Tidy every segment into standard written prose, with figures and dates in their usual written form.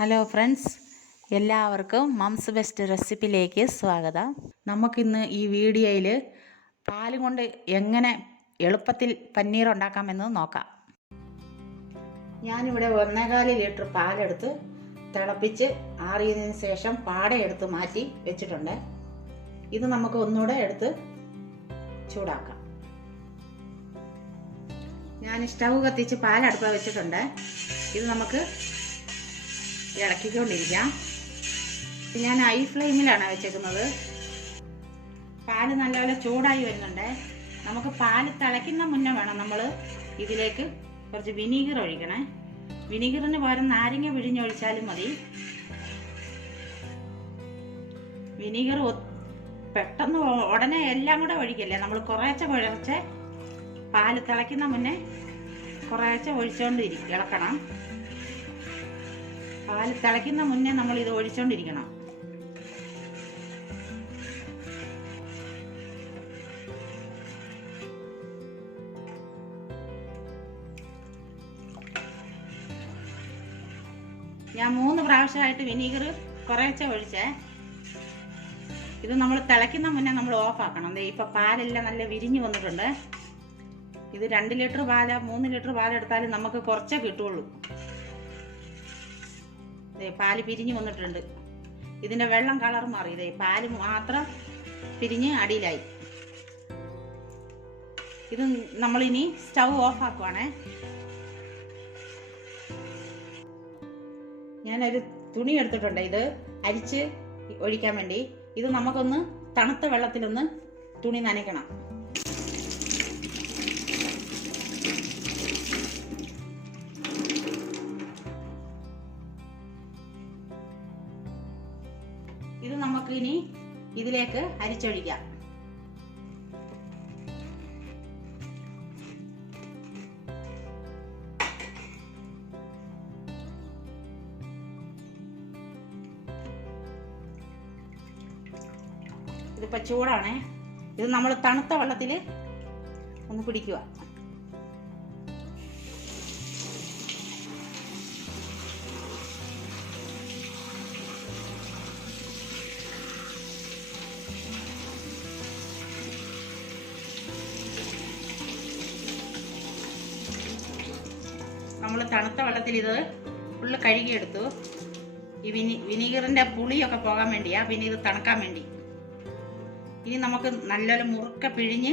Hello friends, എല്ലാവർക്കും moms best റെസിപ്പിയിലേക്ക് സ്വാഗതം. നമുക്കിന്ന് ഈ വീഡിയോയിൽ പാൽ കൊണ്ട് എങ്ങനെ എളുപ്പത്തിൽ പനീർ ഉണ്ടാക്കാമെന്ന് നോക്കാം. ഞാനിവിടെ 1.25 ലിറ്റർ പാലെടുത്ത് തിളപ്പിച്ച് ആറിയതിന് ശേഷം പാടയെടുത്ത് മാറ്റി വെച്ചിട്ടുണ്ട്. ഇത് നമുക്ക് ഒന്നുകൂടെ എടുത്ത് ചൂടാക്കാം. ഞാൻ സ്റ്റൗ കത്തിച്ച് പാലടുപ്പ വെച്ചിട്ടുണ്ട്. ഇത് നമുക്ക് ഇളക്കിക്കൊണ്ടിരിക്കാം. ഞാൻ ഹൈ ഫ്ലെയിമിലാണ് വെച്ചേക്കുന്നത്. പാല് നല്ലപോലെ ചൂടായി വരുന്നുണ്ട്. നമുക്ക് പാല് തിളയ്ക്കുന്ന മുന്നേ വേണം നമ്മൾ ഇതിലേക്ക് കുറച്ച് വിനീഗർ ഒഴിക്കണേ. വിനീഗറിന് പകരം നാരങ്ങ പിഴിഞ്ഞൊഴിച്ചാലും മതി. വിനീഗർ പെട്ടെന്ന് ഉടനെ എല്ലാം കൂടെ ഒഴിക്കല്ലേ, നമ്മൾ കുറേശ്ശെ പാല് തിളയ്ക്കുന്ന മുന്നേ കുറേശ്ശെ ഒഴിച്ചുകൊണ്ടിരിക്കും. ഇളക്കണം. പാല് തിളയ്ക്കുന്ന മുന്നേ നമ്മൾ ഇത് ഒഴിച്ചുകൊണ്ടിരിക്കണം. ഞാൻ 3 പ്രാവശ്യമായിട്ട് വിനീഗർ കുറേശ്ശെ ഒഴിച്ചേ. ഇത് നമ്മൾ തിളയ്ക്കുന്ന മുന്നേ നമ്മൾ ഓഫ് ആക്കണം. ഇപ്പൊ പാലെല്ലാം നല്ല വിരിഞ്ഞു വന്നിട്ടുണ്ട്. ഇത് 2 ലിറ്റർ പാല 3 ലിറ്റർ പാലെടുത്താലും നമുക്ക് കുറച്ചേ കിട്ടുള്ളൂ. പാല് പിരിഞ്ഞു വന്നിട്ടുണ്ട്. ഇതിന്റെ വെള്ളം കളർ മാറി. പാല് മാത്രം പിരിഞ്ഞ് അടിയിലായി. ഇത് നമ്മളിനി സ്റ്റൗ ഓഫ് ആക്കുവാണേ. ഞാനൊരു തുണി എടുത്തിട്ടുണ്ട്, ഇത് അരിച്ച് ഒഴിക്കാൻ വേണ്ടി. ഇത് നമുക്കൊന്ന് തണുത്ത വെള്ളത്തിലൊന്ന് തുണി നനയ്ക്കണം. ഇത് നമുക്ക് ഇനി ഇതിലേക്ക് അരിച്ചൊഴിക്കാം. ഇതിപ്പോ ചൂടാണേ. ഇത് നമ്മൾ തണുത്ത വെള്ളത്തിൽ ഒന്ന് പിടിക്കുക. നമ്മൾ തണുത്ത വെള്ളത്തിൽ ഇത് ഫുള്ള് കഴുകിയെടുത്തു. ഈ വിനീഗറിന്റെ പുളിയൊക്കെ പോകാൻ വേണ്ടിയാ, പിന്നെ ഇത് തണുക്കാൻ വേണ്ടി. ഇനി നമുക്ക് നല്ലൊരു മുറുക്ക പിഴിഞ്ഞ്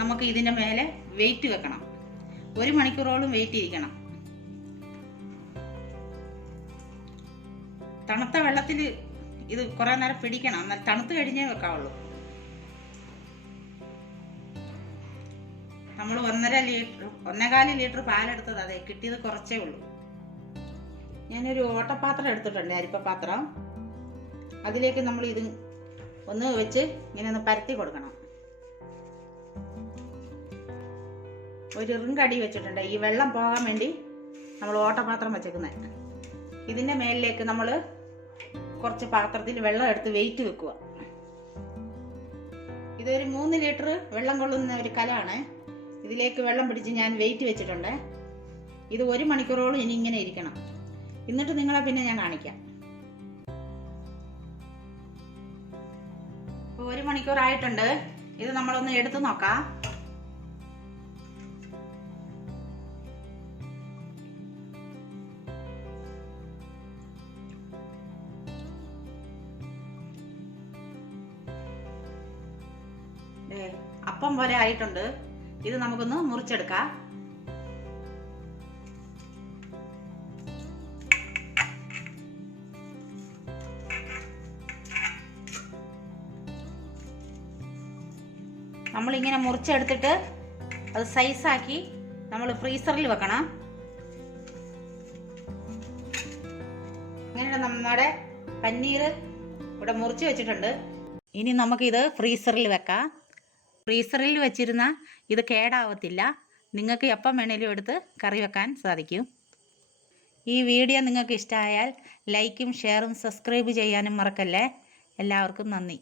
നമുക്ക് ഇതിന്റെ മേലെ വെയിറ്റ് വെക്കണം. 1 മണിക്കൂറോളം വെയിറ്റ് ഇരിക്കണം. തണുത്ത വെള്ളത്തിൽ ഇത് കുറെ നേരം പിടിക്കണം. എന്നാൽ തണുത്ത് കഴിഞ്ഞേ വെക്കാവുള്ളൂ. നമ്മൾ 1.25 ലിറ്റർ പാലെടുത്തത്. അതെ, കിട്ടിയത് കുറച്ചേ ഉള്ളൂ. ഞാനൊരു ഓട്ടപാത്രം എടുത്തിട്ടുണ്ട്, അരിപ്പപാത്രം. അതിലേക്ക് നമ്മൾ ഇത് ഒന്ന് വെച്ച് ഇങ്ങനെ ഒന്ന് പരത്തി കൊടുക്കണം. ഒരു റിങ്കടി വെച്ചിട്ടുണ്ട്. ഈ വെള്ളം പോകാൻ വേണ്ടി നമ്മൾ ഓട്ടപാത്രം വെച്ചേക്കുന്നത്. ഇതിന്റെ മേലിലേക്ക് നമ്മൾ കുറച്ച് പാത്രത്തിൽ വെള്ളം എടുത്ത് വെയിറ്റ് വെക്കുക. ഇതൊരു 3 ലിറ്റർ വെള്ളം കൊള്ളുന്ന ഒരു കലാണ്. ഇതിലേക്ക് വെള്ളം പിടിച്ച് ഞാൻ വെയിറ്റ് വെച്ചിട്ടുണ്ട്. ഇത് 1 മണിക്കൂറോളം ഇനി ഇങ്ങനെ ഇരിക്കണം. എന്നിട്ട് നിങ്ങളെ പിന്നെ ഞാൻ കാണിക്കാം. 1 മണിക്കൂർ ആയിട്ടുണ്ട്. ഇത് നമ്മളൊന്ന് എടുത്തു നോക്കാം. അപ്പം പോലെ ആയിട്ടുണ്ട്. ഇത് നമുക്കൊന്ന് മുറിച്ചെടുക്കാം. നമ്മളിങ്ങനെ മുറിച്ചെടുത്തിട്ട് അത് സൈസാക്കി നമ്മൾ ഫ്രീസറിൽ വെക്കണം. അങ്ങനെ നമ്മുടെ പനീർ ഇവിടെ മുറിച്ച് വെച്ചിട്ടുണ്ട്. ഇനി നമുക്കിത് ഫ്രീസറിൽ വെക്കാം. ഫ്രീസറിൽ വെച്ചിരുന്ന ഇത് കേടാവത്തില്ല. നിങ്ങൾക്ക് എപ്പം വേണേലും എടുത്ത് കറി വെക്കാൻ സാധിക്കും. ഈ വീഡിയോ നിങ്ങൾക്ക് ഇഷ്ടമായാൽ ലൈക്കും ഷെയറും സബ്സ്ക്രൈബ് ചെയ്യാനും മറക്കല്ലേ. എല്ലാവർക്കും നന്ദി.